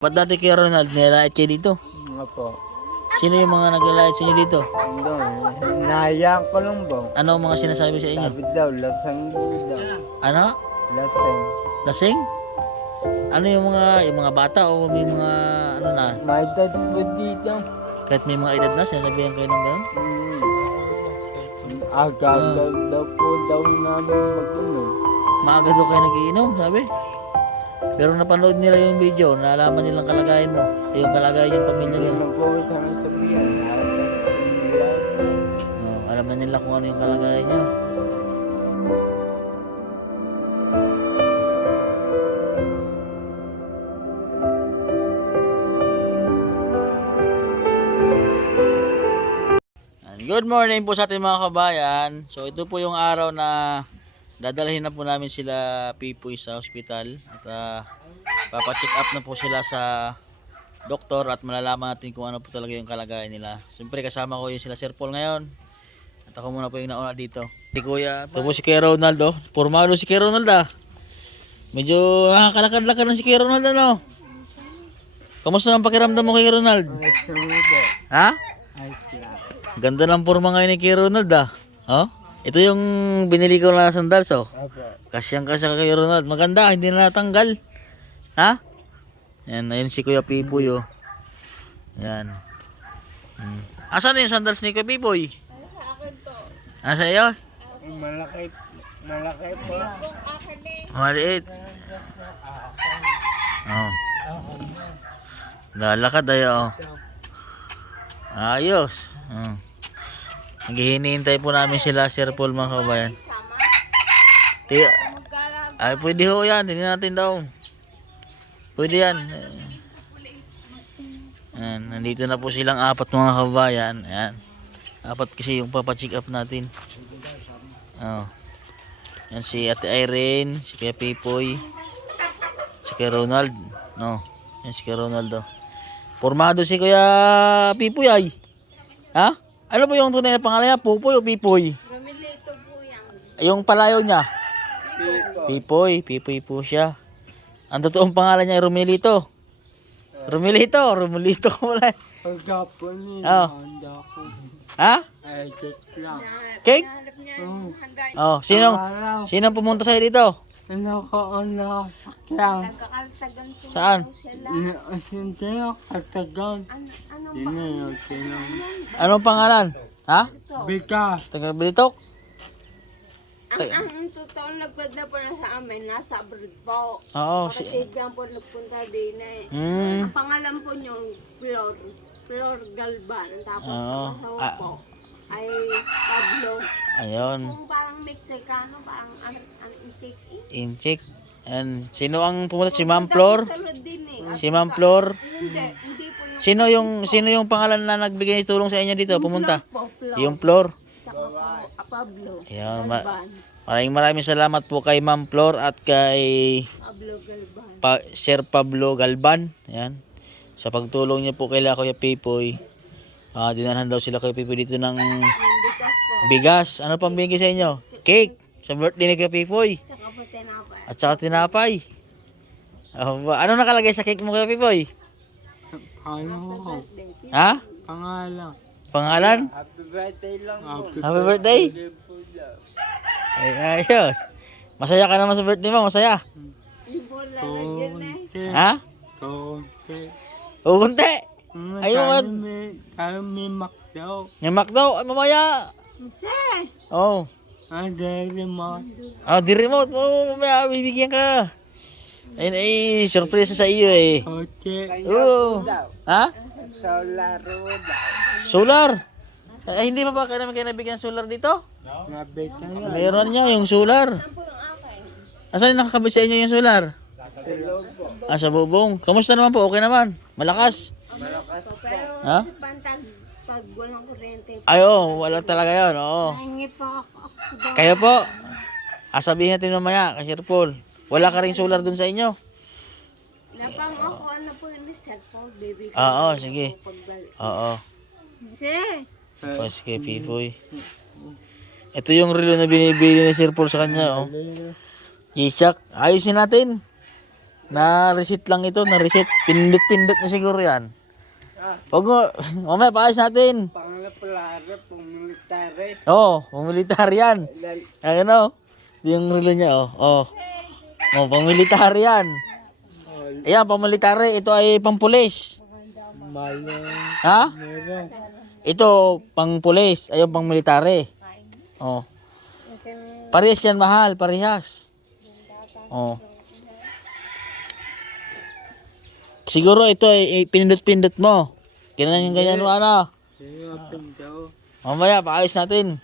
Ba't dati kay Ronald nilait kayo dito? Nga po. Sino yung mga naglalait sa inyo dito? Doon, nahayaan ko lang ba? Ano ang mga sinasabi sa inyo? Sabi daw, lasang daw. Ano? Lasang. Lasing? Ano yung mga bata o may mga ano na? May dad po dito. Kahit may mga edad na, sinasabihan kayo ng gano'n? Aga-aga daw po daw namin mag-unom. Maaga daw kayo nagiinom, sabi. Pero napanood nila yung video, nalaman nilang kalagayan mo. Yung kalagayan yung pamilya Hindi niyo. na po isang sabihan. Lahat ng nila. Alam na nila kung ano yung kalagayan niyo. Good morning po sa ating mga kabayan. So ito po yung araw na dadalhin na po namin sila Pipoy sa ospital at papacheck up na po sila sa doktor at malalaman natin kung ano po talaga yung kalagayan nila. Siyempre kasama ko yung sila Sir Paul ngayon at ako muna po yung nauna dito. Si Kuya, ito po si Kuya Ronaldo. Formado si Kuya Ronaldo ah. Medyo nakakalakad-lakad na si Kuya Ronaldo no. Kamusta ang pakiramdam mo kay Ronald? Ayos lang po. Ha? Ayos lang. Ganda ng forma ngayon ni Kuya Ronald ah. Oh? Ito yung binili ko na sandals oh. Apo. Kasyang-kasya kay Ronald. Maganda, hindi na natanggal. Ha? Yan, ayun si Kuya Pipoy oh. Yan. Asan yung sandals ni Kuya Pipoy? Nasa iyo? Malaki. Malaki po. Maliit. Oh. Lalakad ayo oh. Ayos. Oh. Naghihinihintay po namin sila Sir Paul mga kabayan. Ay pwede ho yan. Tingnan natin daw. Pwede yan. Ayan, nandito na po silang apat mga kabayan. Ayan. Apat kasi yung papacheck up natin. Oh. Yan si Ate Irene, si Kuya Pipoy, si Kuya Ronald. No. Yan si Kuya Ronaldo. Formado si Kuya Pipoy ay. Ha? Ano po yung tunay na pangalan niya? Pupoy o Pipoy? Romilito po yan. Yung palayo niya? Pipoy. Pipoy po siya. Ang totoong pangalan niya ay Romilito. Romilito ko wala. Pagkapon niya. Oh. Handa ko. Ha? Ay, check lang. Cake? Hanap niya yung handa. Oh, sinong pumunta sa'yo dito? Ano ko ang sakyan? Nagkakaltagan po Saan? daw sila. Asinte ako katagal. Ano Hindi ba? na yun. Tinang. Anong pangalan? Ha? Bigas. Taga Bilitok? Ang totoo nagpadala po na sa amin, nasa abroad po. Oo. Kapatid po nagpunta din eh. Mm. Ang pangalan po niyo, Flor Galban. Tapos Oo. ang asawa po ay Pablo. Ayun. Kung parang Mexicano, parang antik Incheck. And sino ang pumunta? Si Ma'am Flor? Salud din eh. Si Ma'am Flor? Hindi po yung Sino yung pangalan na nagbigay ng tulong sa inyo dito pumunta? Flor po, Flor. Yung Flor. Tsaka po, Pablo. Ayan, Galban. maraming salamat po kay Ma'am Flor at kay Pablo Galban. Sir Pablo Galban. Ayan. Sa pagtulong niyo po kay Kuya Pipoy. Dinalhan daw sila Kuya Pipoy dito ng Bigas po. bigas. Ano pang bigay sa inyo? Cake. Sa birthday ni Kuya Pipoy. Tsaka po tinapay. At saka tinapay. Ano nakalagay sa cake mo Kuya Pipoy? Ano ko? Birthday. Ha? Pangalan. Pangalan? Happy birthday lang po. Happy birthday. Ay, ayos. Masaya ka naman sa birthday mo, masaya. Yung po lalagyan na eh. Ha? Konti. Unti. Ayun. Tayo may makdaw. Yung McDo, ay mamaya. Mase! Oh. Dahil mo. Di remote. Oh, mamaya bibigyan ka. Ayun ay surprise sa iyo eh. Konti. Oh. Ha? Solar road. Solar. Ay, hindi pa ba kaya naman kayo nabigyan solar dito? Nabita na. Meron niya yung solar. Saan po yung akin? Asan nakakabit sa inyo yung solar? Sa bubong. Kamusta naman po? Okay naman. Malakas. Pero Ha? pantag pag walang kuryente. Ay, wala talaga yun. Oo. Hingi pa ako. daw. Kayo po. Sabihin natin mamaya kay Sir Paul. Wala ka rin solar dun sa inyo? Napang ako ano po yung cellphone, baby. Oo, sige. Pagbalik. Oo. Mase! Pas kay Pipoy. Ito yung relo na binibili ni Sir Paul sa kanya. Oh. Ishak. Ayusin natin. Na-reset lang ito, na-reset. Pindot-pindot na siguro yan. Huwag mo, mamaya paayos natin. Panglaplaro, pangmilitary. Oo, pang-militar yan. Ayan o. Ito yung relo niya oh. Oh, pang-militar yan. Ayan, pang-militar. Ito ay pang-pulis. Malang Ha? meron. Ito, pang-pulis. Ayun, pang-militar. Oh. Parehas yan, mahal. Parehas. Oh. Siguro ito ay pinindot-pindot mo. Ganyan yung ganyan mo ano. Sino ang pinto? Mamaya, paayos natin.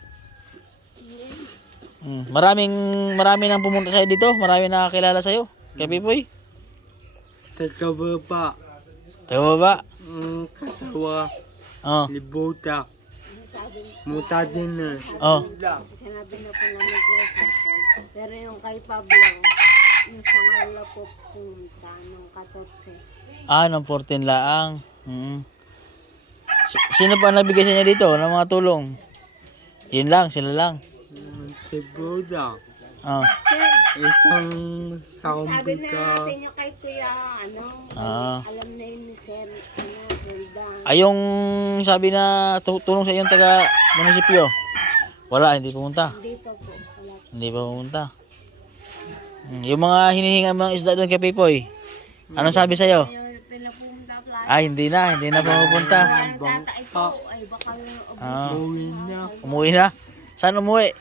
Marami nang pumunta sa'yo dito. Marami nakakilala sa'yo. Kaya Pipoy. Tatawa pa. Tayo ba? Kasawa. Oh. Libuta. Muta din na. Oh. Sinabi na po na nag-uusap po. Pero yung kay Pablo, yung sa ngala po punta ng 14. Ah, ng 14 laang. Sino pa nagbigay sa niya dito ng mga tulong? Yun lang, sila lang. Si Buda. Oh. Itong Sabi na kaumbika. natin yung kay Kuya, alam na yun ni Sir, Roldan. Ay, yung sabi na tulong sa iyong taga munisipyo. Wala, hindi pumunta. Hindi pa po. Wala po. Hindi pa pumunta. Yung mga hinihingan mo ng isda doon kay Pipoy. Anong sabi sa'yo? Yung pinapunta playa. Ay, hindi na pupunta. Ang tatay po, ay baka yung Ah, Uwi na. umuwi na. Saan umuwi?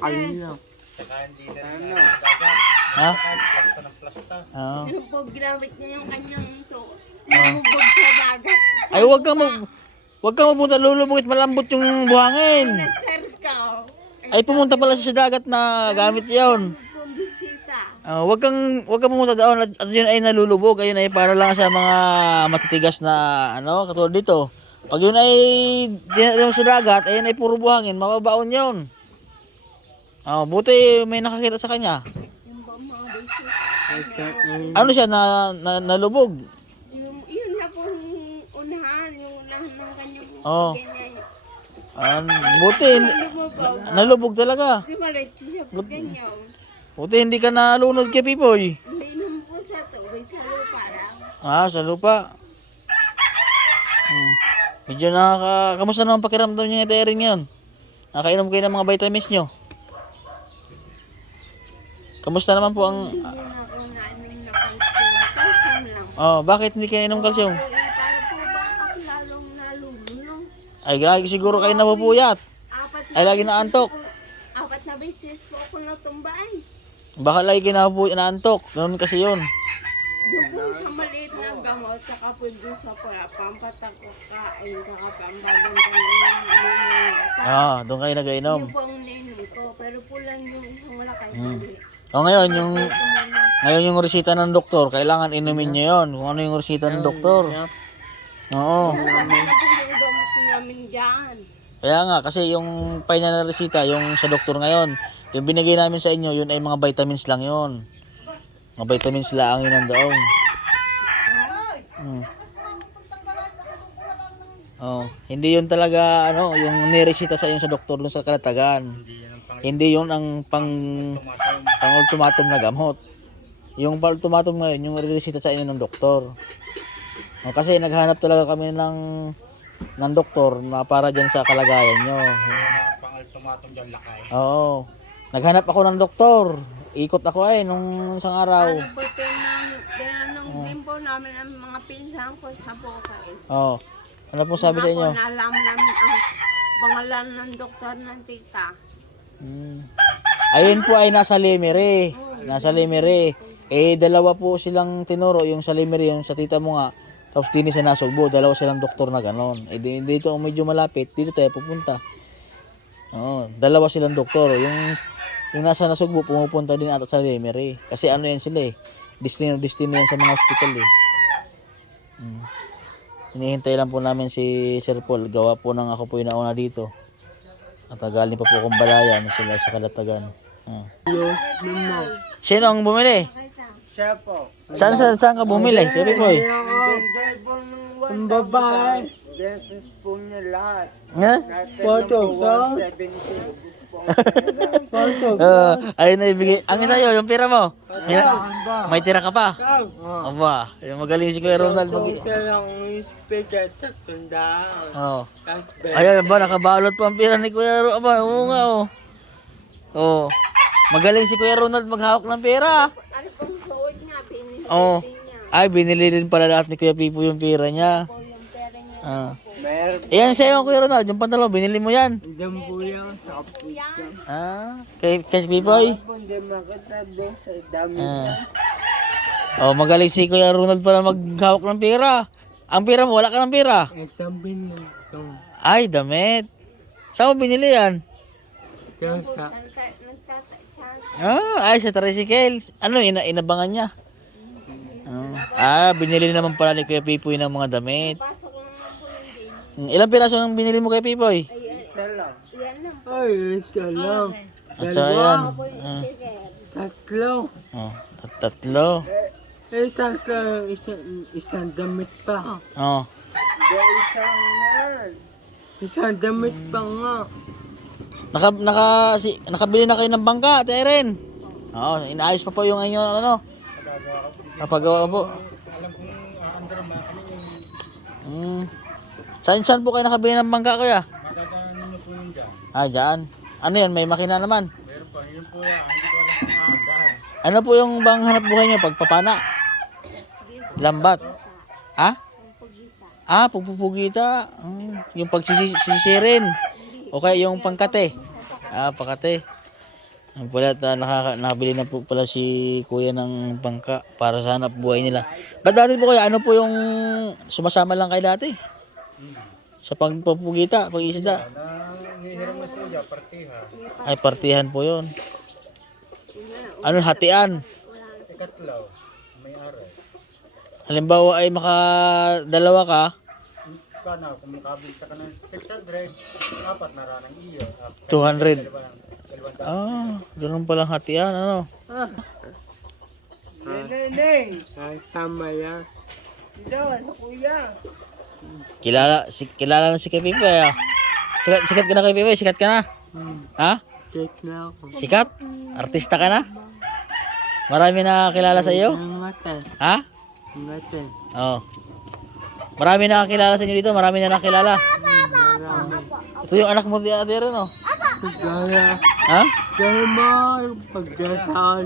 Ayun. ano, Ha? Oo. yung pag ginamit niya yung kanyang to, lumubog sa dagat. Ay, wag kang pupunta, lulubog at malambot yung buhangin. Sir ka, Ay, pumunta pala siya sa dagat na gamit yon. bumbisita. Wag kang pumunta doon at yun ay nalulubog. Ayun ay para lang sa mga matitigas na ano, katulad dito. Pag yun ay dinadala mo sa dagat, ayun ay puro buhangin, mababaon yun. Buti may nakakita sa kanya. Yung ba mga bisita. Ano siya nalubog? Yun na po yung unahan, yung unahan ng kanyang Oo. ganyan. Buti Lumubog. nalubog talaga. Di ba retso siya po ganyan? Buti hindi ka nalunod kay Pipoy. Hindi naman po sa tubig, sa lupa lang. Sa lupa. Medyo kamusta naman pakiramdam niyo ng rin ngayon? Nakainom kayo ng mga vitamins nyo? Kamusta naman po ang... Hindi na ako nainom na calcium lang. Bakit hindi kayo inom calcium? Para po ba ako lalong nalulunong? Ay, lagi siguro kayo napupuyat. Ay, lagi naantok. Apat na beses po ako natumbaan. Baka lagi kayo naantok. Ganun kasi yun. Doon po sa maliit na gamot, saka po doon sa pampatakakain, saka pambagang Doon kayo nag-inom. Yun po ang nainom ko, pero po lang yung isang malaki maliit. Ngayon yung resita ng doktor, kailangan inumin nyo yun. Kung ano yung resita ng doktor. Oo. Sabi na po yung gamot namin dyan. Kaya nga, kasi yung final na resita, yung sa doktor ngayon, yung binigay namin sa inyo, yun ay mga vitamins lang yun. Mga vitamins lang yun nandoon. Hindi yun talaga, yung niresita sa inyo sa doktor dun sa Kalatagan. Hindi yun ang pang-ultimatum na gamot. Yung pang-ultimatum ngayon, yung niresita sa inyo ng doktor. Kasi naghanap talaga kami ng doktor na para dyan sa kalagayan nyo. Pang-ultimatum dyan lakay. Oo. Naghanap ako ng doktor. Ikot ako nung isang araw. Buti ng din po namin ang mga pinsan ko sa Bukay. Oo. Ano po sabi sa inyo? Nalaman namin ang pangalan ng doktor ng tita. Ayun po ay nasa Limere. Nasa Limere. Dalawa po silang tinuro. Yung sa Limere, yung sa tita mo nga. Tapos din sa Nasugbo. Dalawa silang doktor na ganon. Dito ang medyo malapit. Dito tayo pupunta. Oo. Dalawa silang doktor. Yung nasa Nasugbo, pumupunta din ata sa Limere. Kasi ano yan sila Destino yan sa mga hospital Hinihintay lang po namin si Sir Paul. Gawa po ng ako po yung nauna dito. At galing pa po akong Balayan. Sila sa Kalatagan. Sino ang bumili? Siya po. Saan ka bumili? Sabi ko Bigay po ng babae. Beses po niya lahat. Ha? Natin Photo, po 170. Ayun na ibigay. Ang isa yun, yung pera mo. May tira ka pa. Aba, yung magaling si Kuya Ronald. Isa lang special sa tundaan. Oh. Tapos Ayan ba, nakabalot pa ang pera ni Kuya Ronald. Aba, oo nga oh. Oh. Magaling si Kuya Ronald maghawak ng pera. Ano pong suot niya, pinili Oh. niya. Ay, binili rin pala lahat ni Kuya Pipo yung pera niya. Po yung pera niya. Ah. meron Ayan sa'yo, Kuya Ronald. Yung pantalon, binili mo yan. dambuyan sa kapitang. Ah, kay Pipoy. Kung di makatabi sa dami Oh, magaling si Kuya Ronald pala maghawak ng pera. Ang pera mo, wala ka ng pera. itong binutong. Ay, damit. Saan mo binili yan? Ito sa Ay, sa tricycle. Ano, inabangan niya? Binili naman pala ni Kuya Pipoy ng mga damit. pasok ko naman po yung din. Ilang piraso ang binili mo kay Pipoy? isa lang. Yan lang Ay, isa lang. At saka yan. po yung ticket. Tatlo. Oh, tatlo. Isang damit pa. Oh. Isang yan. Isang damit pa nga. Nakabili na kayo ng bangka, Ate Erin. Oo, inaayos pa po yung inyo, ano. Napagawa po. Alam kong under ma, ano yung Saan po kayo nakabili ng bangka, kuya? magagawa ninyo po yun dyan. Dyan. Ano yan, may makina naman. Meron pa, yun po yan. Hindi ko alam kung maagahan. Ano po yung bang hanap buhay nyo? Pagpapana? Lambat? Ha? Pagpupugita. Yung pagsisirin. O kaya yung pangkate. Pangkate. Ang pala, nakabili na po pala si kuya ng bangka para sa hanap buhay nila. Ba't dati po kuya, ano po yung sumasama lang kayo dati? Sa pagpupugita, pag-isda. Nangihiram na siya, partiha. Ay, partihan po yun. Ano, hatian. Ikatlaw, may aray. Halimbawa ay makadalawa ka, Paano, kung makabita ka ng 600, apat na ranang iyo. 200. Dalawang Ganun palang hatian, ano? Neneng. Tama yan. Daw, sa kuya. Kilala na si Kay Pipe, ah. Sikat ka na Kay Pipe, sikat ka na. Ha? Check na ako. Sikat? Artista ka na? Marami na kilala sa iyo? Ingatan. Ha? Ingatan. Oo. Marami na nakakilala sa inyo dito, marami na nakilala. Ito yung anak mo di ate rin, oh. Kaya, Ha? kaya mo yung pagdasal.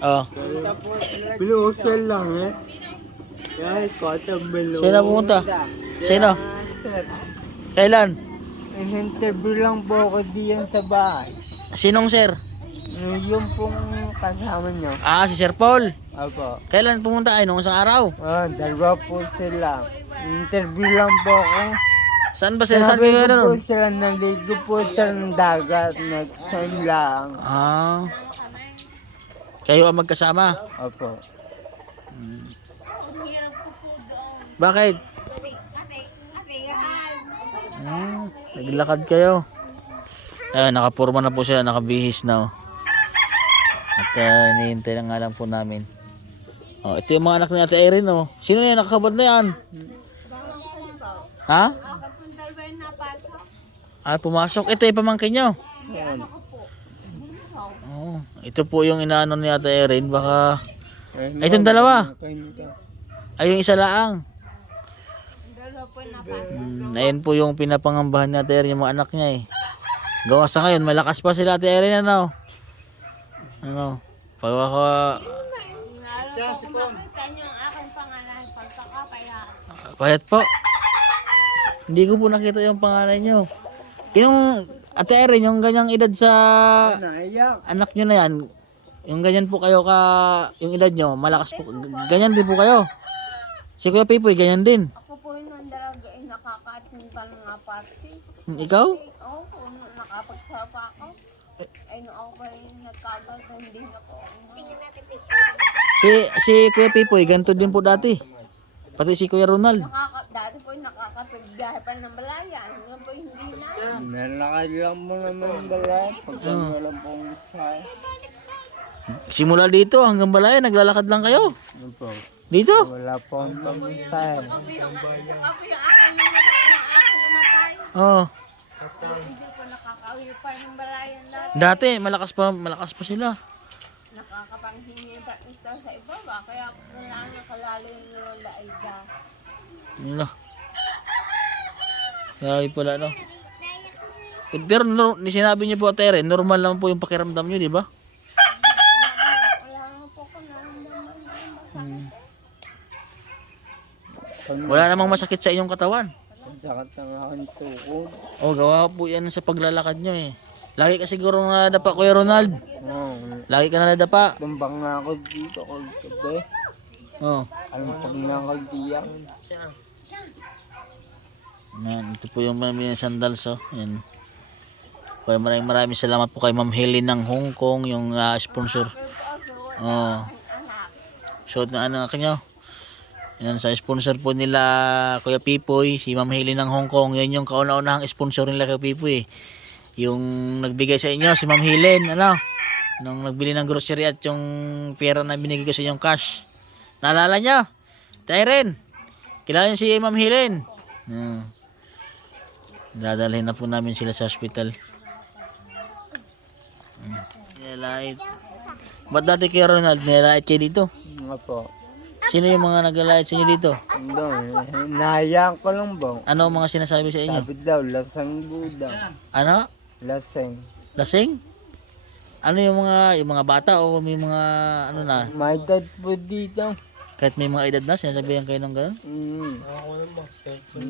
Oo. Binuusal lang eh. Kaya kota binuusal. Sino pumunta? Sino? Sir, Kailan? interview lang po ako diyan sa bahay. Sinong sir? Yung pong kasama nyo. Si Sir Paul. Ako. Kailan pumunta? Ay, nung isang araw. Dalawa po sila. Interview lang po ako. Saan ba sila? Saan Sabi kayo ko po nun? sila, naligo po sa dagat. Next time lang. Kayo ang magkasama. Opo. Bakit? Naglakad kayo. Nakapurma na po sila, nakabihis na. At hinihintay na nga lang po namin. Ito yung mga anak ni Ate Erin, oh. Sino yan? Nakakabad na yan. Ha? Pumasok. Ito yung pamangkin nyo. Ito po yung inaano ni Ate Erin. Baka... Ay, itong dalawa. Ay, yung isa laang. Ayun po yung pinapangambahan ni Ate Erin, yung mga anak niya eh. Gawa sa ngayon, malakas pa sila Ate Erin, ano? Payat po. Hindi ko po nakita yung pangalan nyo. Yung Ate Erin, yung ganyang edad sa Naiyak. anak nyo na yan, yung ganyan po kayo yung edad nyo, malakas po, ganyan din po kayo. Si Kuya Pipoy, ganyan din. Ako po yung nandaraga ay nakakaating pa ng mga party. Ikaw? Oo po, nakapagsapa ako. Ay, nung ako pa yung nagkagal, hindi na po. Si Kuya Pipoy, ganito din po dati. Pati si Kuya Ronald. Dati po yung nakakapagbiyahe pa ng Malayan. Ngayon po hindi na. Nalakad lang mo naman bala. Pagka walang pong say. Simula dito hanggang Balaya, naglalakad lang kayo. Opo. Dito? Wala pong pamusay. Ako po yung akin yung aking namatay. Oo. Hindi po nakaka Nakakaawi pa ng barayan natin. Dati, malakas pa sila. Nakakapanghingi pa mister sa ibaba. Kaya wala nakalalo yung Lola Aida. Ano? Sabi pala, no? Pero sinabi niyo po, Tere, normal naman po yung pakiramdam niyo, di ba? Wala nga po ko naramdaman na yung masakit. Wala namang masakit sa inyong katawan. Ang sakit ng aking tukod. O, gawa po yan sa paglalakad nyo eh. Lagi ka siguro nadapa, Kuya Ronald. Oo. Lagi ka na nadapa. Tumbang nga ako dito kagabi. Oh. Alam pag nakagdiyak. Yan, ito po yung mga sandals, oh. Yan. Kaya maraming salamat po kay Ma'am Helen ng Hong Kong, yung sponsor. Oh. Suot na anak nyo. Yan, sa sponsor po nila Kuya Pipoy, si Ma'am Helen ng Hong Kong. Yan yung kauna-unahang sponsor nila Kuya Pipoy. Yung nagbigay sa inyo, si Ma'am Helen, ano? Nung nagbili ng grocery at yung pera na binigay ko sa inyong cash. Naalala nyo? Tyren, kilala niyo si Ma'am Helen. Dadalhin na po namin sila sa hospital. Nilalait. Ba't dati kay Ronald, nilalait kayo dito? Nga po. Sino yung mga naglalait sa inyo dito? Doon, nahayaan ko lang ba? Ano ang mga sinasabi sa inyo? Sabi daw, lasang daw. Ano? Lasang. Lasing? Ano yung mga bata o may mga ano na? May dad po dito. Kahit may mga edad na, sinasabihan kayo ng gano'n?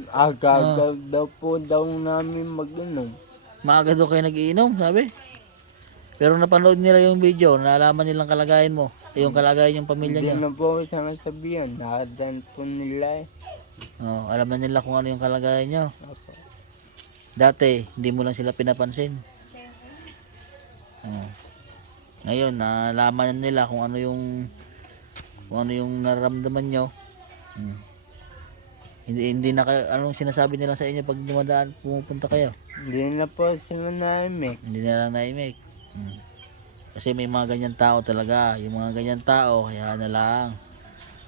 Aga-aga daw po daw namin mag-inom. Maaga daw kayo nagiinom, sabi. Pero napanood nila yung video, nalaman nilang kalagayan mo, yung kalagayan yung pamilya Hindi niyo. na po siya nasabihan. Nakadan po nila eh. Oh, alam na nila kung ano yung kalagayan niyo. Opo. Dati, hindi mo lang sila pinapansin. Oh. Ngayon, nalaman na nila kung ano yung nararamdaman nyo. Hindi na kayo, anong sinasabi nila sa inyo pag dumadaan, pumupunta kayo? Hindi na po sila namin. Hindi na lang naimik. Kasi may mga ganyan tao talaga. Yung mga ganyan tao, kaya na lang.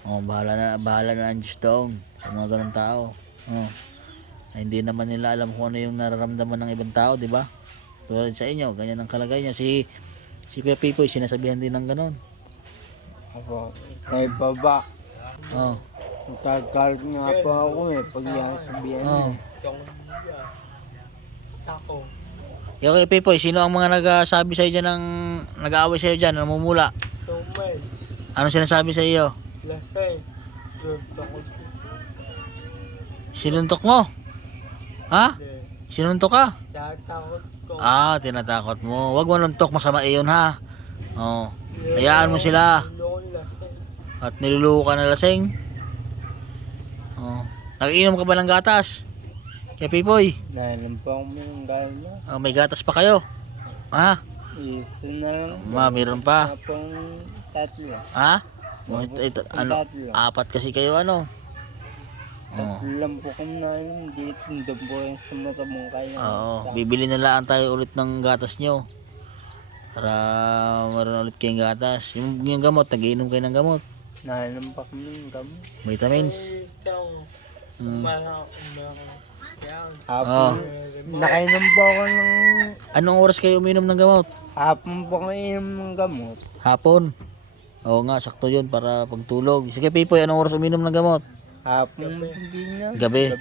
Oh, bahala na ang Diyos doon sa mga ganun tao. Oh. Ay, hindi naman nila alam kung ano yung nararamdaman ng ibang tao, di ba? Tulad sa inyo, ganyan ang kalagay niya. Si Kuya Pipoy, sinasabihan din ng ganun. Opo. Kay baba. Oh. Nagkagalit nga po ako eh. Pag yan sabihan Oh. Ako. Yo, Kuya Pipoy, sino ang mga nagsabi sa iyo ng nag-aaway sa iyo diyan, namumula? Tumay. Ano sinasabi sa iyo? Lasay. Takot. Sinuntok mo? Ha? Sinuntok ka? Tatakot ko. Ah, tinatakot mo. Huwag mo nuntok, masama iyon ha. Oh. Hayaan mo sila. At niluluko ka na lasing. Oh. Nag-inom ka ba ng gatas? Kaya Pipoy, Nalang po ako ng gala. may gatas pa kayo? Ha? Ito na lang. Meron pa. Pang tatlo. Ha? Ano? Tatlo. Apat kasi kayo ano? Oh. Tatlo lang po kung namin. Dito doon po yung sa mata mong kaya. Oo, bibili na lang tayo ulit ng gatas nyo. Para meron ulit kayong gatas. Yung gamot, nag-iinom kayo ng gamot. Nalang pa kami ng gamot. Vitamins. Hapon. Nakainom po ako ng... Anong oras kayo uminom ng gamot? Hapon po kainom ng gamot. Hapon. Oo nga, sakto yun para pagtulog. Sige Pipoy, anong oras uminom ng gamot? Hapon hindi na. Gabi.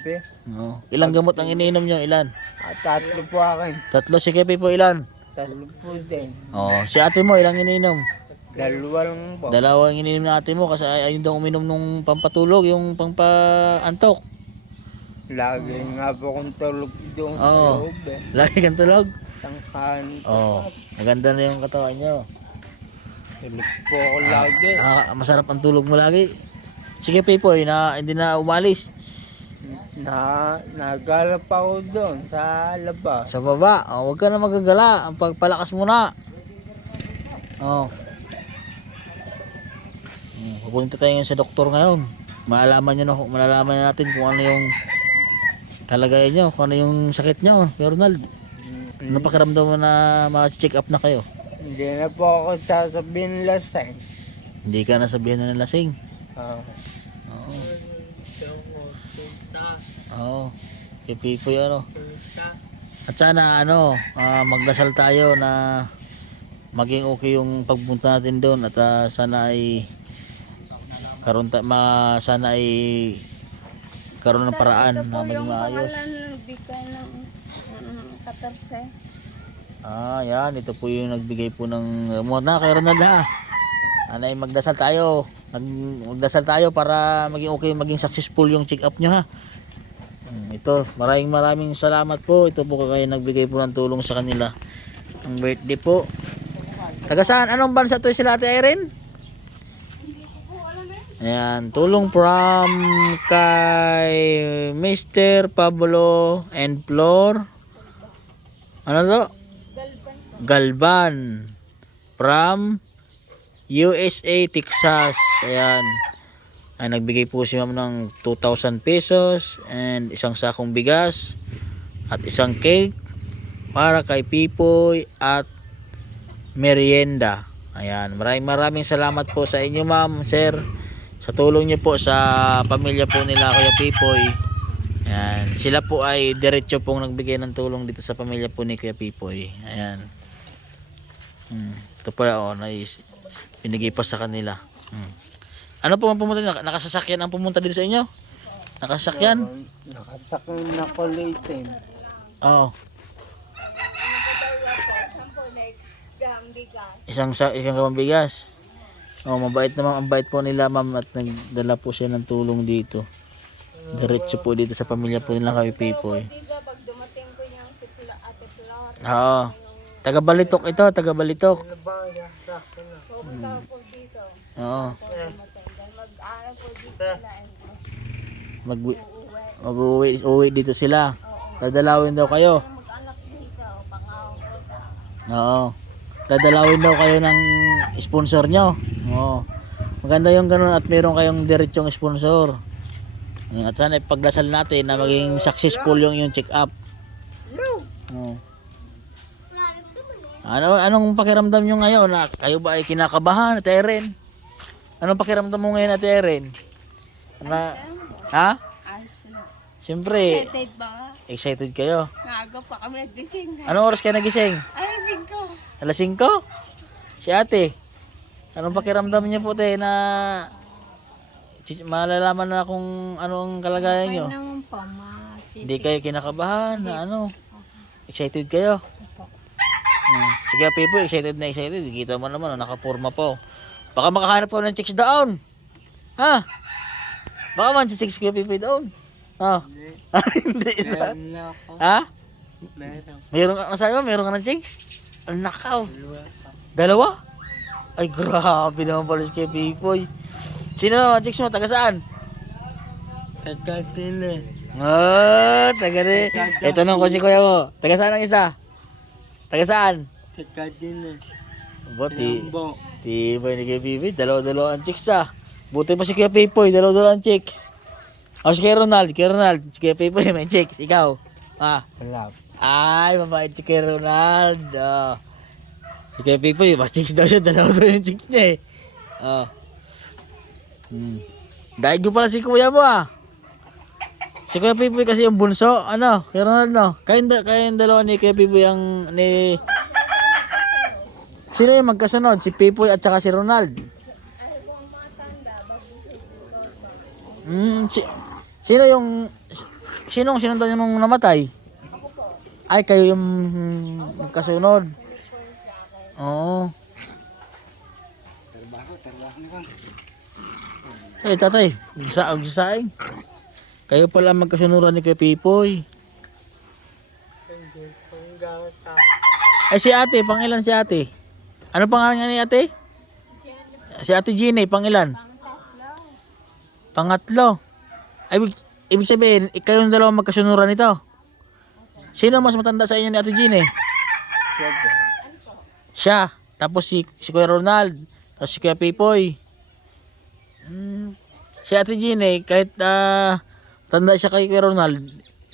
Oo. Ilang gamot ang iniinom nyo? Ilan? Tatlo po akin. Tatlo. Sige Pipoy, ilan? Tatlo po din. Oo. Si ate mo, ilang iniinom? Dalawa lang po. Dalawa ang iniinom ng ate mo kasi ayun daw uminom nung pampatulog, yung pampaantok. Lagi nga po kong tulog doon sa Oo. loob eh. Lagi kang tulog? Tangkahan. Oo. Maganda na yung katawan nyo. Tulog po ako lagi. Masarap ang tulog mo lagi. Sige Pipoy, hindi na umalis. Nagalap ako doon sa labas. Sa baba, huwag ka na magagala. Ang pagpalakas mo na. Oh. Pupunta tayo ngayon sa doktor ngayon. Malalaman natin kung ano yung kalagayan nyo, kung ano yung sakit nyo, Ronald. Ano pakiramdam mo na ma-check up na kayo? Hindi na po ako sasabihin lasing. Hindi ka nasabihan na ng lasing. Oo. Oo. Oo. Kay Pipoy ano? At sana magdasal tayo na maging okay yung pagpunta natin doon at sana ay sana ay karoon ng paraan Ito na po maging yung maayos. pangalan ng bigay ng 14. Yan, ito po yung nagbigay po ng gamot na kay Ronald ha. Anay magdasal tayo. Magdasal tayo para maging okay, maging successful yung check-up nyo ha. Ito, maraming salamat po. Ito po kayo nagbigay po ng tulong sa kanila. Ang birthday po. Taga saan? Anong bansa to sila Ate Irene? Ayan, tulong from kay Mr. Pablo and Flor. Ano to? Galban. From USA, Texas. Ayan. Ay, nagbigay po si ma'am ng 2,000 pesos and isang sakong bigas at isang cake para kay Pipoy at merienda. Ayan, maraming salamat po sa inyo ma'am, sir, sa tulong niyo po sa pamilya po nila Kuya Pipoy. Ayan, sila po ay diretso pong nagbigay ng tulong dito sa pamilya po ni Kuya Pipoy. Ayan. Ito pala pinigay pa sa kanila. Ano po ang pumunta? Nakasasakyan ang pumunta dito sa inyo? Nakasasakyan? Nakasakyan na kulitin. Oo. Isang gamang bigas. Mabait naman, ang bait po nila ma'am at nagdala po siya ng tulong dito. Diretso po dito sa pamilya po nila kay Pipoy. Pag dumating po niyang si Ate Flor, Oo. Taga Balitok ito, taga Balitok. pupunta po dito. Oo. Mag-ano po dito na Mag-uwi dito sila. Dadalawin daw kayo. mag-anak dito, pangaw po sa Oo. Dadalawin daw kayo ng sponsor nyo. Oo. Maganda yung ganun at meron kayong diretsong sponsor. At sana ipagdasal natin na maging successful yung check-up. Oo. Anong pakiramdam nyo ngayon? Kayo ba ay kinakabahan, Ate Erin? Anong pakiramdam mo ngayon, Ate Erin? Ha? ayos na. Siyempre, Excited ba? excited kayo. Naaga pa kami nagising. Anong oras kayo nagising? Ayusin ko. Alas 5? Si ate, anong pakiramdam niyo po na malalaman na kung ano ang kalagayan nyo? Ay nang pamati. Hindi kayo kinakabahan na excited kayo? Sige Pipo, excited na excited. Kita mo naman, nakaporma po. Baka makahanap po ng chicks doon. Ha? Baka man si chicks Kuya Pipo doon. Ha? Hindi na. Meron na ako. Ha? Meron. Meron ka, nasabi mo, meron ka ng chicks? Ang nakaw. Dalawa? Ay, grabe naman pala si Kuya Pipoy. Sino naman chicks mo? Taga saan? Kagatin eh. Taga rin. Tanong ko si kuya mo. Taga saan ang isa? Taga saan? Kagatin eh. Buti. Lambo. Tibay ni Kuya Pipoy. Dalawa-dalawa ang chicks Buti pa si Kuya Pipoy. Dalawa-dalawa ang chicks. Si Kuya Ronald. Si Kuya Pipoy may chicks. Ikaw? Wala. Ay, mabait si Kuya Ronald. Si Kuya Pipoy, chicks daw siya. Dalawa-dalawa yung chicks niya eh. Dahil ko pala si kuya mo Si Kuya Pipoy kasi yung bunso. Kuya Ronald no? Kayong dalawa ni Kuya Pipoy sino yung magkasunod? Si Pipoy at saka si Ronald. Sino yung sinong sinundan yung namatay? Ay, kayo yung magkasunod. Oo. Tatay, magsasaing. Kayo pala magkasunuran ni Kuya Pipoy. Hindi pang gata. Si ate, pangilan si ate? Ano pangalan niya ni ate? Si ate Gina, pangilan? Pangatlo. Ibig sabihin, kayong dalawa magkasunuran ito? Sino mas matanda sa inyo ni ate Gina? Siya. Tapos si Kuya Ronald. Tapos si Kuya Pipoy. Si ate Gina, kahit tanda siya kay Kuya Ronald,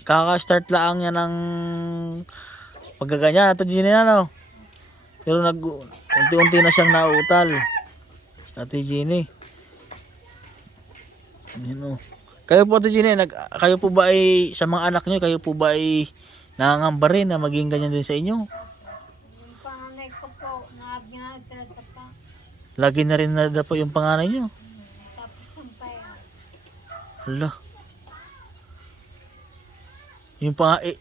kaka-start lang niya ng pagkaganyan. Ate Gina Pero unti-unti na siyang nauutal. Si ate Gina. Kayo po ate Gina, kayo po ba ay sa mga anak niyo, kayo po ba ay Nangangamba rin na maging ganyan din sa inyo. Yung panganay ko po, nagdadata pa. Lagi na rin na po yung panganay nyo. Tapos ang paya. Hala.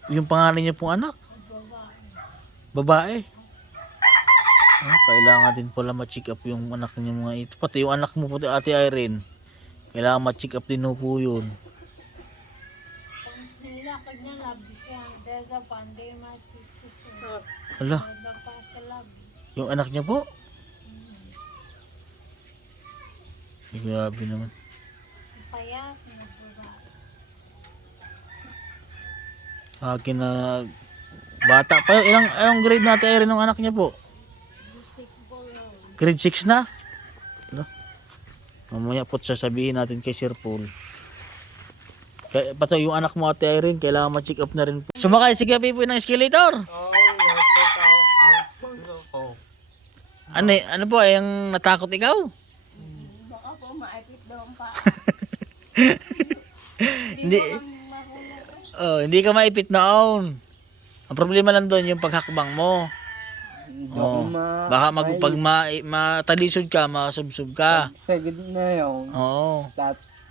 Yung panganay niyo pong anak? Babae. Kailangan din pala ma-check up yung anak niya mga ito. Pati yung anak mo po, Ate Irene. Kailangan ma-check up din po yun. Nilakad niya labi siya. Dada panday matitis. Hala. Dada pa sa labi. Yung anak niya po? Ay, grabe naman. Ang paya, nagbaba. Akin na bata pa yun. Anong grade na Ate Irene ng anak niya po? Grade 6 na? Hala. Mamaya po sasabihin natin kay Sir Paul. Pati yung anak mo Ate Irene, kailangan ma-check up na rin po. Sumakay si Gabi po ng escalator. Oo, nasa tao ang puso ko. Ano po, yung natakot ikaw? Baka po maipit daw ang pa. Hindi. Hindi ka maipit noon. Ang problema lang doon yung paghakbang mo. Baka pag matalisod ka, masubsob ka. Sa gitna yun, Oo.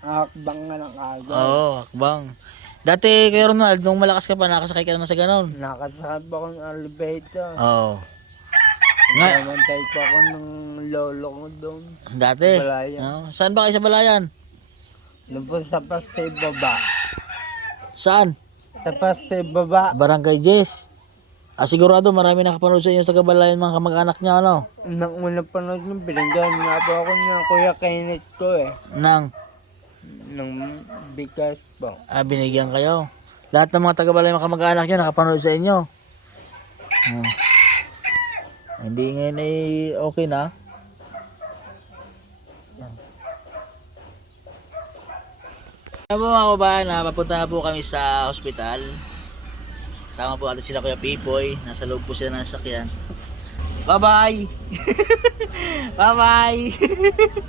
akbang nga ng agad. Oo, hakbang. Dati kay Ronald, nung malakas ka pa, nakasakay ka na sa ganon. Nakasakab ako ng elevator. Oo. Nga, Namantay ko ako ng lolo ko doon. dati. Balayan. Oo. Saan ba kayo sa Balayan? Doon po sa Pasay Baba. Saan? Sa Pasay Baba. Barangay Jess. Sigurado marami nakapanood sa inyo sa Balayan mga kamag-anak niya, ano? Nang una panood nyo, binigyan nga po ako ng Kuya Kenneth ko eh. Nang Nang bigas po. binigyan kayo. Lahat ng mga taga-Balayan mga kamag-anak niya nakapanood sa inyo. Hindi ngayon ay okay na. Ano po mga kabayan, papunta na po kami sa ospital. Kasama po natin sila Kuya Pipoy. Nasa loob po sila ng sasakyan. Bye bye! Bye bye!